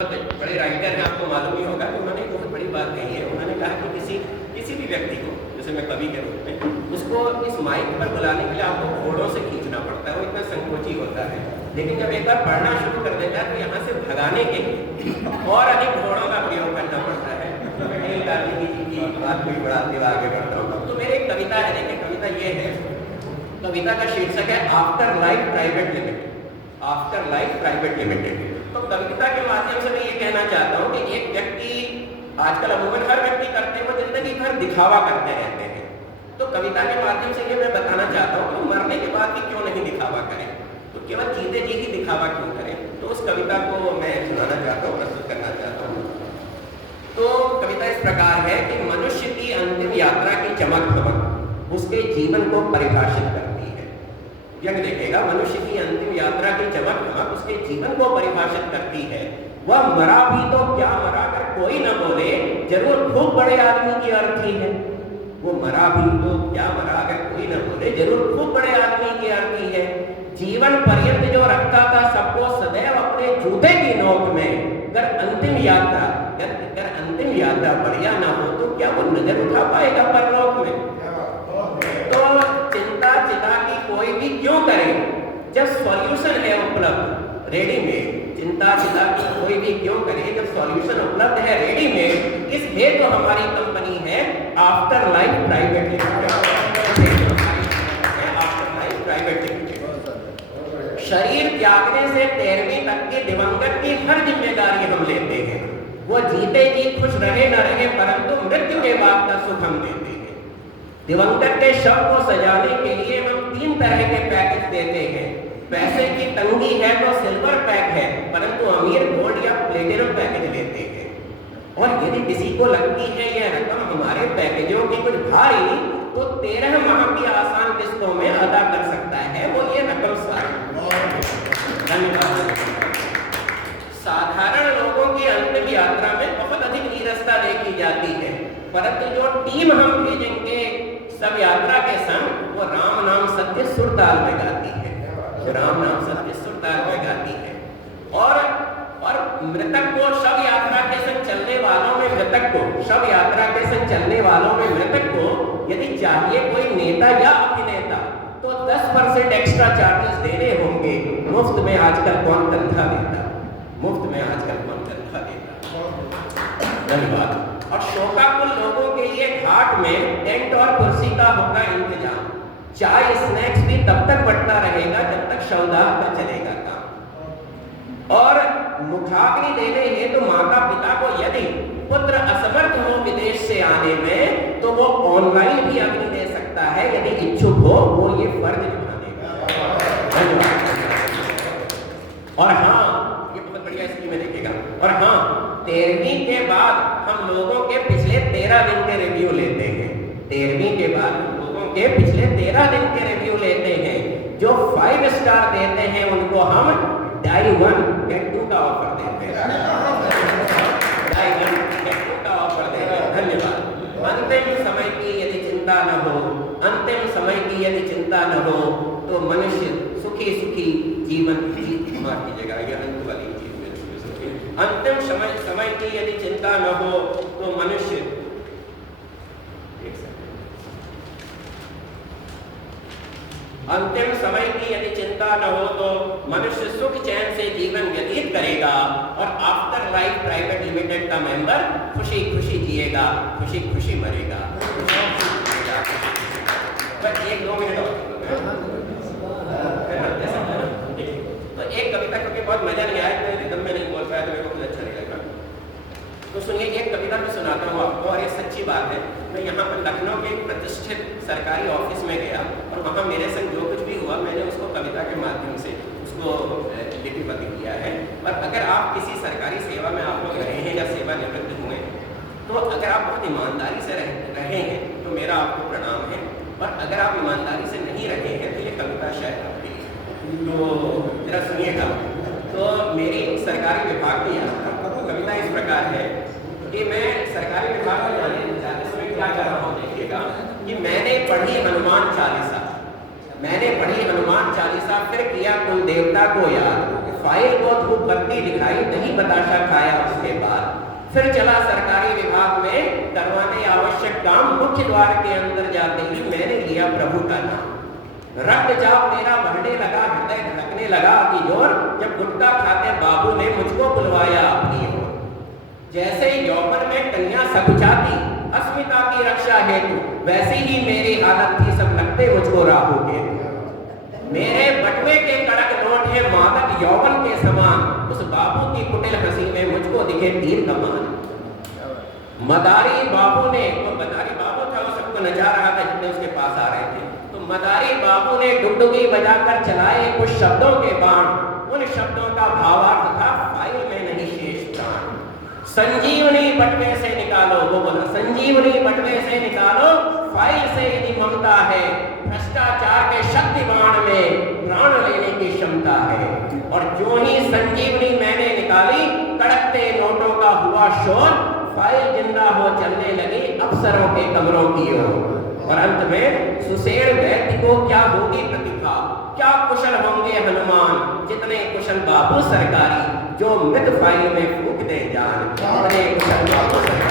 बड़े राइटर हैं, आपको मालूम ही होगा कि उन्होंने एक बहुत बड़ी बात कही है। उन्होंने कहा कि किसी भी व्यक्ति को, जैसे मैं कवि के रूप में, उसको इस माइक पर बुलाने के लिए आपको घोड़ों से खींचना पड़ता है, वो इतना संकोची होता है। लेकिन जब एक बार पढ़ना शुरू कर देता है तो यहाँ से भगाने के लिए और अधिक घोड़ों का प्रयोग करना पड़ता है। मैं गांधी जी की बात भी बढ़ाते हुए आगे बढ़ता हूँ। तो मेरी एक कविता है, देखिए कविता ये है, कविता का शीर्षक है after life private limited. After life private limited. तो कविता के माध्यम से मैं ये कहना चाहता हूँ कि एक व्यक्ति, आजकल अमूमन हर व्यक्ति करते हैं, वो जिंदगी भर दिखावा करते रहते हैं। तो कविता के माध्यम से ये मैं बताना चाहता हूँ कि मरने के बाद भी क्यों नहीं दिखावा करें, तो केवल जीते जी ही दिखावा क्यों करें। तो उस कविता को मैं सुनाना चाहता हूँ, प्रस्तुत करना चाहता हूँ। तो कविता इस प्रकार है कि मनुष्य की अंतिम यात्रा की चमक धमक उसके जीवन को परिभाषित करती है। व्यंग देखेगा, मनुष्य की अंतिम यात्रा की चमक धमक उसके जीवन को परिभाषित करती है। वह मरा भी तो क्या मरा कर कोई न बोले, जरूर खूब बड़े आदमी की अर्थी है। वो मरा भी तो क्या मरा अगर कोई न बोले, जरूर खूब बड़े आदमी की अर्थी है। जीवन पर्यंत जो रखता था सबको सदैव अपने जूते की नोक में, अगर अंतिम यात्रा बढ़िया ना हो तो क्या वो नजर उठा पाएगा परलोक में। तो चिंता चिता की कोई भी क्यों करे, जब सॉल्यूशन है उपलब्ध रेडीमेड। चिंता चिता की कोई भी क्यों करे, जब सॉल्यूशन उपलब्ध है रेडीमेड। इस हेतु तो हमारी कंपनी है after life private limited. After life private limited. शरीर त्यागने से 13वीं तक के दिवंगत की हर जिम्मेदारी हम लेते हैं। वो जीते जी खुश रहे न रहे, परंतु मृत्यु के बाद का सुख हम देते हैं। दिवंगत के शव को सजाने के लिए हम 3 तरह के पैकेज देते हैं। पैसे की तंगी है तो सिल्वर पैक है, परंतु अमीर गोल्ड या प्लेटिनम पैकेज लेते हैं। और यदि किसी को लगती है यह रकम हमारे पैकेजों की कुछ भारी, तो 13 माह की आसान किस्तों में अदा कर सकता है वो ये रकम सारी। धन्यवाद। साधारण लोगों की अंतिम यात्रा में बहुत अधिक नीरसता देखी जाती है, परंतु जो टीम हम भेजेंगे सब यात्रा के संग, वो राम नाम सत्य सुर ताल में गाती है। राम नाम सत्य सुर ताल में गाती है। और मृतक को शव यात्रा के संग चलने वालों में, मृतक को शव यात्रा के संग चलने वालों में मृतक को यदि चाहिए कोई नेता या अभिनेता, तो 10% एक्स्ट्रा चार्जेस देने होंगे। मुफ्त में आजकल कौन तनख्वाह देता, मुफ्त में आजकल कौन तनख्वाह देता। धन्यवाद। और शोकाकुल लोगों के लिए घाट में टेंट और कुर्सी का होगा इंतजाम। चाय स्नैक्स भी तब तक बढ़ता रहेगा जब तक शवदाह का चलेगा काम। और मुखाग्नि देने हेतु माता पिता को यदि पुत्र असमर्थ हो विदेश से आने में, तो वो ऑनलाइन भी अग्नि दे सकता है यदि इच्छुक हो वो ये फर्ज निभाने का। और हाँ, ये बहुत बढ़िया स्कीम है, देखिएगा। और हाँ, 13वीं के बाद हम लोगों के पिछले 13 दिन के रिव्यू लेते हैं। 13वीं के बाद हम लोगों के पिछले 13 दिन के रिव्यू लेते हैं। जो 5 स्टार देते हैं उनको हम डाई 1 गेट 2 का ऑफर देते हैं। डाई 1 गेट 2 का ऑफर देते हैं। धन्यवाद। अंतिम समय की यदि चिंता न हो, अंतिम समय की यदि चिंता न हो, तो मनुष्य सुखी सुखी जीवन माफ कीजिएगा, ये अंत वाली चीज में अंतिम समय की यदि चिंता न हो तो मनुष्य, अंतिम समय की यदि चिंता न हो तो मनुष्य सुख चैन से जीवन व्यतीत करेगा और आफ्टर लाइफ प्राइवेट लिमिटेड का मेंबर खुशी खुशी जिएगा, खुशी खुशी मरेगा। बस 1-2 मिनट और। तो एक कविता, क्योंकि बहुत मजा नहीं आया, तो रिदम में नहीं बोल पाया तो मेरे को कुछ अच्छा नहीं लगा। तो सुनिए, एक कविता मैं सुनाता हूँ आपको, और ये सच्ची बात है। मैं यहाँ पर लखनऊ के एक प्रतिष्ठित सरकारी ऑफिस में गया और वहाँ मेरे संग जो कुछ भी हुआ मैंने उसको कविता के माध्यम से उसको लिपिबद्ध किया है। और अगर आप किसी सरकारी सेवा में आप लोग रहे हैं या सेवानिवृत्त हुए, तो अगर आप बहुत ईमानदारी से रहे हैं तो मेरा आपको प्रणाम है। और अगर आप ईमानदारी से नहीं रहे हैं तो ये कविता शायद आपके लिए, तो जरा सुनिएगा। तो मेरी सरकारी विभाग की यात्रा, कविता इस प्रकार है कि मैं सरकारी विभाग में जाते समय क्या कर रहा हूँ, देखिएगा कि मैंने पढ़ी हनुमान चालीसा, फिर किया कुल देवता को याद। फाइल को धूप बत्ती दिखाई, दही बताशा खाया, उसके बाद फिर चला सरकारी विभाग में करवाने आवश्यक काम। मुख्य द्वार के अंदर जाते ही मैंने लिया प्रभु का नाम। रक्तचाप मेरा बढ़ने लगा, हृदय धड़कने लगा कि जोर। जब गुटखा खाते बाबू ने मुझको बुलवाया अपनी ओर। जैसे यौवन में कन्या सकुचाती, अस्मिता की रक्षा हेतु, वैसी ही मेरी हालत थी, सब लगते मुझको राहु के। मेरे बटुए के कड़क नोट है मादक यौवन के समान, उस बाबू की कुटिल हंसी में मुझको दिखे तीर कमान। मदारी बाबू ने, वो मदारी बाबू था, वो सबको नचा रहा था जितने उसके पास आ रहे थे। तो मदारी बाबू ने डुगडुगी बजाकर चलाए कुछ शब्दों के बाण। उन शब्दों का भावार्थ था फाइल में नहीं शेष प्राण। संजीवनी बटवे से निकालो, वो बोला संजीवनी बटवे से निकालो, फाइल से यदि ममता है, भ्रष्टाचार के शक्ति बाण में प्राण लेने की क्षमता है। और जो ही संजीवनी मैंने निकाली, कड़कते नोटों का हुआ शोर, फाइल जिंदा हो चलने लगी अफसरों के कमरों की ओर। और अंत में सुशेर वैद्य को क्या होगी प्रतिभा, क्या कुशल होंगे हनुमान, जितने कुशल बाबू सरकारी, जो मृत फाइल में फूक दे जान। कुशल बाबू सरकारी।